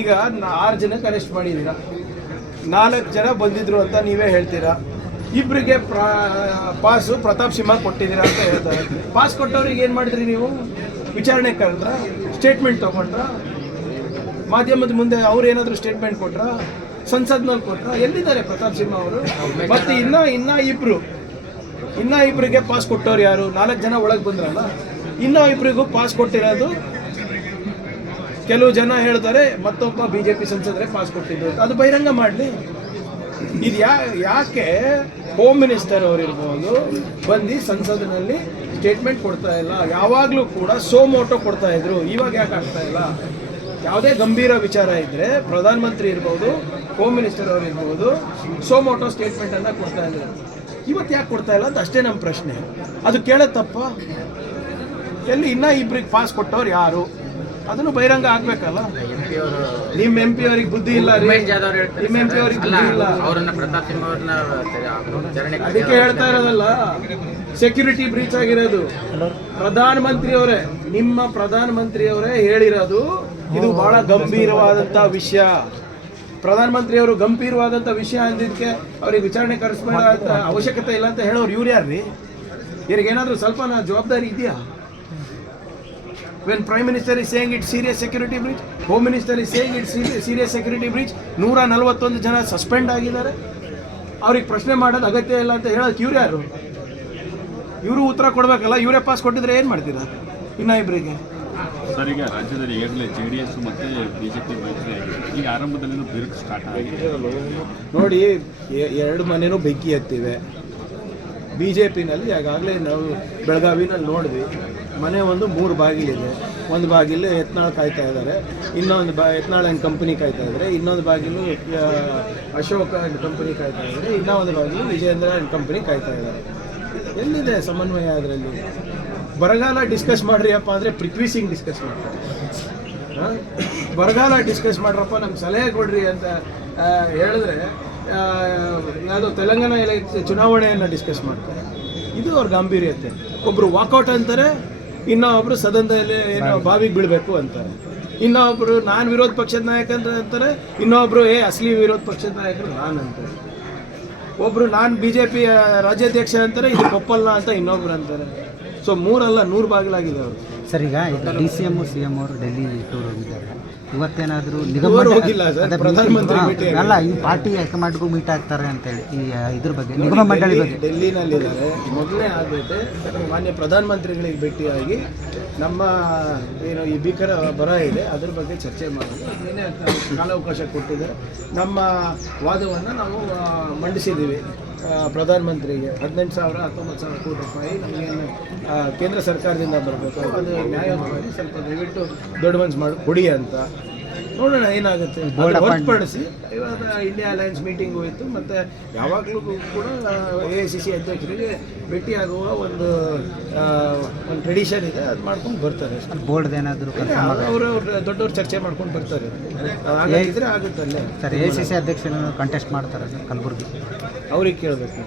ಈಗ ಆರು ಜನಕ್ಕೆ ಅರೆಸ್ಟ್ ಮಾಡಿದ್ದೀರಾ? ನಾಲ್ಕು ಜನ ಬಂದಿದ್ರು ಅಂತ ನೀವೇ ಹೇಳ್ತೀರಾ? ಇಬ್ಬರಿಗೆ ಪ್ರಾ ಪಾಸು ಪ್ರತಾಪ್ ಸಿಂಹ ಕೊಟ್ಟಿದ್ದೀರಾ ಅಂತ ಹೇಳ್ತಾರೆ ಪಾಸ್ ಕೊಟ್ಟವ್ರಿಗೆ ಏನು ಮಾಡಿದ್ರಿ ನೀವು? ವಿಚಾರಣೆ ಕರೆದ್ರ? ಸ್ಟೇಟ್ಮೆಂಟ್ ತೊಗೊಂಡ್ರ? ಮಾಧ್ಯಮದ ಮುಂದೆ ಅವ್ರು ಏನಾದರೂ ಸ್ಟೇಟ್ಮೆಂಟ್ ಕೊಟ್ರ? ಸಂಸತ್ನಲ್ಲಿ ಕೊಟ್ರ? ಎಲ್ಲಿದ್ದಾರೆ ಪ್ರತಾಪ್ ಸಿಂಹ ಅವರು? ಮತ್ತು ಇನ್ನ ಇನ್ನ ಇಬ್ರು. ಇನ್ನ ಇಬ್ರಿಗೆ ಪಾಸ್ ಕೊಟ್ಟವ್ರು ಯಾರು? ನಾಲ್ಕು ಜನ ಒಳಗೆ ಬಂದ್ರಲ್ಲ? ಇನ್ನ ಇಬ್ರಿಗೂ ಪಾಸ್ ಕೊಟ್ಟಿರೋದು ಕೆಲವು ಜನ ಹೇಳ್ತಾರೆ, ಮತ್ತೊಬ್ಬ ಬಿಜೆಪಿ ಸಂಸದರೇ ಪಾಸ್ ಕೊಟ್ಟಿದ್ದು ಅದು ಬಹಿರಂಗ ಮಾಡಲಿ. ಇದು ಯಾ, ಯಾಕೆ ಹೋಮ್ ಮಿನಿಸ್ಟರ್ ಅವರಿರ್ಬೋದು ಬಂದು ಸಂಸದಿನಲ್ಲಿ ಸ್ಟೇಟ್ಮೆಂಟ್ ಕೊಡ್ತಾ ಇಲ್ಲ. ಯಾವಾಗಲೂ ಕೂಡ ಸೋಮೋಟೋ ಕೊಡ್ತಾ ಇದ್ರು. ಇವಾಗ ಯಾಕೆ ಆಗ್ತಾ ಇಲ್ಲ? ಯಾವುದೇ ಗಂಭೀರ ವಿಚಾರ ಇದ್ದರೆ ಪ್ರಧಾನಮಂತ್ರಿ ಇರ್ಬೋದು ಹೋಮ್ ಮಿನಿಸ್ಟರ್ ಅವರು ಇರ್ಬೋದು ಸೋಮೋಟೋ ಸ್ಟೇಟ್ಮೆಂಟನ್ನು ಕೊಡ್ತಾ ಇದ್ರು. ಇವತ್ತು ಯಾಕೆ ಕೊಡ್ತಾ ಇಲ್ಲ ಅಂತ ಅಷ್ಟೇ ನಮ್ಮ ಪ್ರಶ್ನೆ. ಅದು ಕೇಳೋ ತಪ್ಪ? ಎಲ್ಲಿ ಇನ್ನೂ ಇಬ್ಬರಿಗೆ ಪಾಸ್ ಕೊಟ್ಟವ್ರು ಯಾರು? ಅದನ್ನು ಬಹಿರಂಗ ಆಗ್ಬೇಕಲ್ಲ? ನಿಮ್ಮ ಎಂ ಪಿ ಅವ್ರಿಗೆ ಬುದ್ಧಿ ಇಲ್ಲ ರೀ. ನಿಮ್ಮ ಎಂ ಪಿ ಅವ್ರಿಗೆ ಬುದ್ಧಿ ಇಲ್ಲ. ಅವರನ್ನ ಪ್ರತಾಪ್ ಸಿಂಹ ಅವ್ರನ್ನ ವಿಚಾರಣೆ ಅದಕ್ಕೆ ಹೇಳ್ತಾ ಇರೋದಲ್ಲ ಸೆಕ್ಯೂರಿಟಿ ಬ್ರೀಚ್ ಆಗಿರೋದು. ಪ್ರಧಾನ ಮಂತ್ರಿ ಅವರೇ ನಿಮ್ಮ ಪ್ರಧಾನ ಮಂತ್ರಿ ಅವರೇ ಹೇಳಿರೋದು ಇದು ಬಹಳ ಗಂಭೀರವಾದಂತ ವಿಷಯ. ಪ್ರಧಾನ ಮಂತ್ರಿ ಅವರು ಗಂಭೀರವಾದಂತ ವಿಷಯ ಅಂದಿದ್ದಕ್ಕೆ ಅವ್ರಿಗೆ ವಿಚಾರಣೆ ಕರೆಸ್ಬೇಡ ಅಂತ ಅವಶ್ಯಕತೆ ಇಲ್ಲ ಅಂತ ಹೇಳೋರು ಇವ್ರು ಯಾರ್ರಿ ಇವ್ರಿಗೇನಾದ್ರೂ ಸ್ವಲ್ಪ ನಾ ಜವಾಬ್ದಾರಿ ಇದೆಯಾ? When prime minister is saying it serious security breach home minister is saying it serious security breach ನೂರ ನಲವತ್ತೊಂದು ಜನ ಸಸ್ಪೆಂಡ್ ಆಗಿದ್ದಾರೆ. ಅವ್ರಿಗೆ ಪ್ರಶ್ನೆ ಮಾಡೋದು ಅಗತ್ಯ ಇಲ್ಲ ಅಂತ ಹೇಳೋದು ಇವ್ರು ಯಾರು? ಇವರು ಉತ್ತರ ಕೊಡಬೇಕಲ್ಲ ಇವರೇ ಪಾಸ್ ಕೊಟ್ಟಿದ್ರೆ ಏನು ಮಾಡ್ತೀರಾ? ಇನ್ನ ಇಬ್ಬರಿಗೆ ಸರ್ ಈಗ ರಾಜ್ಯದಲ್ಲಿ ಈಗಾಗಲೇ ಜೆ ಡಿ ಎಸ್ ಮತ್ತು ಬಿಜೆಪಿ ಮೈತ್ರಿ ಆಗಿದೆ. ಈಗ ಆರಂಭದಲ್ಲಿ ಬಿರುಕು ಸ್ಟಾರ್ಟ್ ಆಗಿದೆ. ನೋಡಿ ಎ- ಎರಡು ಮನೆನೂ ಬೆಂಕಿ ಎತ್ತಿವೆ. ಬಿ ಜೆ ಪಿನಲ್ಲಿ ಈಗಾಗಲೇ ನಾವು ಬೆಳಗಾವಿನಲ್ಲಿ ನೋಡಿದ್ವಿ. ಮನೆ ಒಂದು ಮೂರು ಬಾಗಿಲಿದೆ ಒಂದು ಬಾಗಿಲು ಯತ್ನಾಳ್ ಕಾಯ್ತಾ ಇದ್ದಾರೆ ಇನ್ನೊಂದು ಬಾ ಯತ್ನಾಳ್ ಆ್ಯಂಡ್ ಕಂಪನಿ ಕಾಯ್ತಾ ಇದ್ದಾರೆ ಇನ್ನೊಂದು ಬಾಗಿಲು ಅಶೋಕ ಆ್ಯಂಡ್ ಕಂಪನಿ ಕಾಯ್ತಾ ಇದ್ದಾರೆ ಇನ್ನೊಂದು ಬಾಗಿಲು ವಿಜೇಂದ್ರ ಆ್ಯಂಡ್ ಕಂಪನಿ ಕಾಯ್ತಾ ಇದ್ದಾರೆ ಎಲ್ಲಿದೆ ಸಮನ್ವಯ ಅದರಲ್ಲಿ? ಬರಗಾಲ ಡಿಸ್ಕಸ್ ಮಾಡ್ರಿ ಅಪ್ಪ ಅಂದರೆ ಪೃಥ್ವಿ ಸಿಂಗ್ ಡಿಸ್ಕಸ್ ಮಾಡ್ತಾರೆ? ಬರಗಾಲ ಡಿಸ್ಕಸ್ ಮಾಡ್ರಪ್ಪ, ನಮ್ಗೆ ಸಲಹೆ ಕೊಡ್ರಿ ಅಂತ ಹೇಳಿದ್ರೆ ಯಾವುದೋ ತೆಲಂಗಾಣ ಎಲೆ ಚುನಾವಣೆಯನ್ನು ಡಿಸ್ಕಸ್ ಮಾಡ್ತಾರೆ. ಇದು ಅವ್ರ ಗಾಂಭೀರ್ಯತೆ. ಒಬ್ಬರು ವಾಕೌಟ್ ಅಂತಾರೆ ಇನ್ನೊಬ್ರು ಸದನದಲ್ಲಿ ಏನೋ ಬಾವಿಗೆ ಬೀಳಬೇಕು ಅಂತಾರೆ. ಇನ್ನೊಬ್ರು ನಾನು ವಿರೋಧ ಪಕ್ಷದ ನಾಯಕ ಅಂತ ಅಂತಾರೆ ಇನ್ನೊಬ್ರು ಏ ಅಸಲಿ ವಿರೋಧ ಪಕ್ಷದ ನಾಯಕರು ನಾನು ಅಂತಾರೆ. ಒಬ್ರು ನಾನು ಬಿ ಜೆ ಪಿ ರಾಜ್ಯಾಧ್ಯಕ್ಷ ಅಂತಾರೆ ಇದು ಕೊಪ್ಪಲ್ಲ ಅಂತ ಇನ್ನೊಬ್ರು ಅಂತಾರೆ. ಸೊ ಮೂರಲ್ಲ ನೂರು ಬಾಗಿಲಾಗಿದೆ ಅವರು. ಸರ್ ಈಗ D C M C M ಅವರು ಡೆಲ್ಲಿ ಟೂರ್ ಹೋಗಿದ್ದಾರೆ. ಇವತ್ತೇನಾದರೂ ನಿಗಮ ಅಲ್ಲ. ಈ ಪಾರ್ಟಿ ಹೈಕಮಾಂಡ್ಗೂ ಮೀಟ್ ಆಗ್ತಾರೆ ಅಂತೇಳಿ ಈ ಇದ್ರ ಬಗ್ಗೆ ನಿಗಮ ಮಂಡಳಿ ಬಗ್ಗೆ. ಡೆಲ್ಲಿನಲ್ಲಿದ್ದಾರೆ ಮೊದಲೇ ಆದ್ಯತೆ ಮಾನ್ಯ ಪ್ರಧಾನಮಂತ್ರಿಗಳಿಗೆ ಭೇಟಿಯಾಗಿ ನಮ್ಮ ಏನು ಈ ಭೀಕರ ಬರ ಇದೆ ಅದ್ರ ಬಗ್ಗೆ ಚರ್ಚೆ ಮಾಡಿದ್ರು. ಏನೇ ಕಾಲಾವಕಾಶ ಕೊಟ್ಟಿದ್ದಾರೆ. ನಮ್ಮ ವಾದವನ್ನು ನಾವು ಮಂಡಿಸಿದ್ದೀವಿ. ಪ್ರಧಾನಮಂತ್ರಿಗೆ ಹದಿನೆಂಟು ಸಾವಿರ, ಹತ್ತೊಂಬತ್ತು ಸಾವಿರ ಕೋಟಿ ರೂಪಾಯಿ ನಮಗೇನು ಕೇಂದ್ರ ಸರ್ಕಾರದಿಂದ ಬರಬೇಕು. ಅದು ನ್ಯಾಯವಾಗಿ ಸ್ವಲ್ಪ ದಯವಿಟ್ಟು ದೊಡ್ಡ ಮನ್ಸು ಮಾಡಿ, ಕೊಡಿ ಅಂತ. ನೋಡೋಣ ಏನಾಗುತ್ತೆ ಹೊರತುಪಡಿಸಿ. ಇವಾಗ ಇಂಡಿಯಾ ಅಲಯನ್ಸ್ ಮೀಟಿಂಗ್ ಹೋಯಿತು ಮತ್ತು ಯಾವಾಗಲೂ ಕೂಡ ಎ ಐ ಸಿ ಸಿ ಅಧ್ಯಕ್ಷರಿಗೆ ಭೇಟಿಯಾಗುವ ಒಂದು ಒಂದು ಟ್ರೆಡಿಷನ್ ಇದೆ ಅದು ಮಾಡ್ಕೊಂಡು ಬರ್ತಾರೆ. ಬೋರ್ಡ್ ಏನಾದರೂ ಅವರು ಅವ್ರು ದೊಡ್ಡವ್ರು ಚರ್ಚೆ ಮಾಡ್ಕೊಂಡು ಬರ್ತಾರೆ. ಹಾಗಾಗಿದ್ರೆ ಆಗುತ್ತೆ ಅಲ್ಲೇ ಸರ್ ಎ ಸಿ ಸಿ ಅಧ್ಯಕ್ಷರನ್ನು ಕಂಟೆಸ್ಟ್ ಮಾಡ್ತಾರೆ ಕಲಬುರಗಿ. ಅವ್ರಿಗೆ ಕೇಳಬೇಕು.